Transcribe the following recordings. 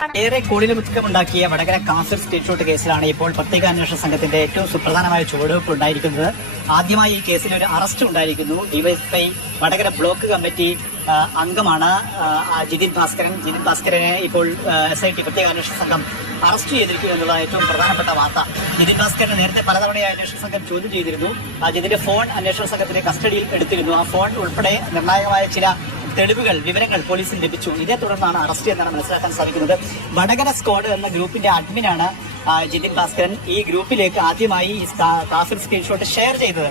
ഏറെ കോടിമുണ്ടാക്കിയ വടകര കാസർ സ്ക്രീൻഷോട്ട് കേസിലാണ് ഇപ്പോൾ പ്രത്യേക അന്വേഷണ സംഘത്തിന്റെ ഏറ്റവും സുപ്രധാനമായ ചുവടുവെപ്പ് ഉണ്ടായിരിക്കുന്നത്. ആദ്യമായി ഈ കേസിൽ ഒരു അറസ്റ്റ് ഉണ്ടായിരിക്കുന്നു. ഡിവൈഎസ്പി വടകര ബ്ലോക്ക് കമ്മിറ്റി അംഗമാണ് ജിതിൻ ഭാസ്കരൻ. ജിതിൻ ഭാസ്കരനെ ഇപ്പോൾ SIT പ്രത്യേക അന്വേഷണ സംഘം അറസ്റ്റ് ചെയ്തിരിക്കുന്നു എന്നുള്ള ഏറ്റവും പ്രധാനപ്പെട്ട വാർത്ത. ജിതിൻ ഭാസ്കരനെ നേരത്തെ പലതവണയായി അന്വേഷണ സംഘം ചോദ്യം ചെയ്തിരുന്നു. ജിതിന്റെ ഫോൺ അന്വേഷണ സംഘത്തിന്റെ കസ്റ്റഡിയിൽ എടുത്തിരുന്നു. ആ ഫോൺ ഉൾപ്പെടെ നിർണായകമായ ചില തെളിവുകൾ, വിവരങ്ങൾ പോലീസിന് ലഭിച്ചു. ഇതേ തുടർന്നാണ് അറസ്റ്റ് എന്നാണ് മനസ്സിലാക്കാൻ സാധിക്കുന്നത്. വടകര സ്ക്വാഡ് എന്ന ഗ്രൂപ്പിന്റെ അഡ്മിനാണ് ജിതിൻ ഭാസ്കരൻ. ഈ ഗ്രൂപ്പിലേക്ക് ആദ്യമായി ഈ കാസർ സ്ക്രീൻഷോട്ട് ഷെയർ ചെയ്തത്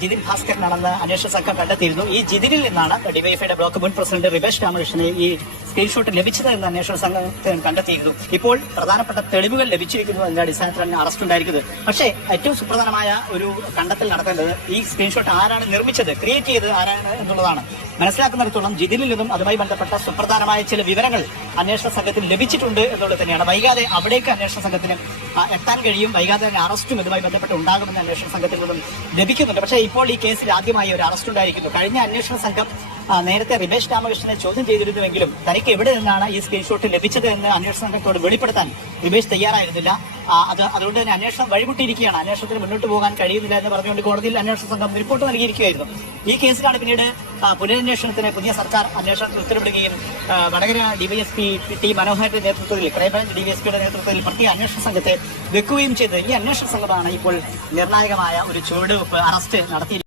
ജിതിൻ ഭാസ്കരനാണെന്ന് അന്വേഷണ സംഘം കണ്ടെത്തിയിരുന്നു. ഈ ജിതിനിൽ നിന്നാണ് ഡിവൈഎഫ്ഐയുടെ ബ്ലോക്ക് മുൻ പ്രസിഡന്റ് റിവേഷ് രാമകൃഷ്ണന് ഈ സ്ക്രീൻഷോട്ട് ലഭിച്ചത് എന്ന് അന്വേഷണ സംഘം കണ്ടെത്തിയിരുന്നു. ഇപ്പോൾ പ്രധാനപ്പെട്ട തെളിവുകൾ ലഭിച്ചിരിക്കുന്നു എന്നതിന്റെ അടിസ്ഥാനത്തിലാണ് അറസ്റ്റ് ഉണ്ടായിരിക്കുന്നത്. പക്ഷേ ഏറ്റവും സുപ്രധാനമായ ഒരു കണ്ടെത്തൽ നടത്തേണ്ടത് ഈ സ്ക്രീൻഷോട്ട് ആരാണ് നിർമ്മിച്ചത്, ക്രിയേറ്റ് ചെയ്തത് ആരാണ് എന്നുള്ളതാണ്. മനസ്സിലാക്കുന്നിടത്തോളം ജിതിനിൽ നിന്നും അതുമായി ബന്ധപ്പെട്ട സുപ്രധാനമായ ചില വിവരങ്ങൾ അന്വേഷണ സംഘത്തിന് ലഭിച്ചിട്ടുണ്ട് എന്നുള്ളത് തന്നെയാണ്. വൈകാതെ അവിടേക്ക് അന്വേഷണ സംഘത്തിന് എത്താൻ കഴിയും. വൈകാതെ തന്നെ അറസ്റ്റും ഇതുമായി ബന്ധപ്പെട്ട് ഉണ്ടാകുമെന്ന് അന്വേഷണ സംഘത്തിൽ നിന്നും ലഭിക്കുന്നുണ്ട്. പക്ഷേ ഇപ്പോൾ ഈ കേസിൽ ആദ്യമായി ഒരു അറസ്റ്റ് ഉണ്ടായിരിക്കുന്നു. കഴിഞ്ഞ അന്വേഷണ സംഘം നേരത്തെ റിവേഷ് രാമകൃഷ്ണനെ ചോദ്യം ചെയ്തിരുന്നുവെങ്കിലും തനിക്ക് എവിടെ നിന്നാണ് ഈ സ്ക്രീൻഷോട്ട് ലഭിച്ചത് എന്ന് അന്വേഷണ സംഘത്തോട് വെളിപ്പെടുത്താൻ റിവേഷ് തയ്യാറായിരുന്നില്ല. അതുകൊണ്ട് തന്നെ അന്വേഷണം വഴിമുട്ടിയിരിക്കുകയാണ്. അന്വേഷണത്തിന് മുന്നോട്ട് പോകാൻ കഴിയുന്നില്ല എന്ന് പറഞ്ഞുകൊണ്ട് കോടതിയിൽ അന്വേഷണ സംഘം റിപ്പോർട്ട് നൽകിയിരിക്കുകയായിരുന്നു. ഈ കേസിലാണ് പിന്നീട് പുനരന്വേഷണത്തിന് പുതിയ സർക്കാർ അന്വേഷണത്തിൽ ഉത്തരവിടുകയും വടകര ഡിവൈഎസ്പി ടി മനോഹരന്റെ നേതൃത്വത്തിൽ, ക്രൈംബ്രാഞ്ച് ഡിവൈഎസ്പിയുടെ നേതൃത്വത്തിൽ പ്രത്യേക അന്വേഷണ സംഘത്തെ വെക്കുകയും ചെയ്തത്. ഈ അന്വേഷണ സംഘമാണ് ഇപ്പോൾ നിർണായകമായ ഒരു ചുവടുവെപ്പ്, അറസ്റ്റ് നടത്തി.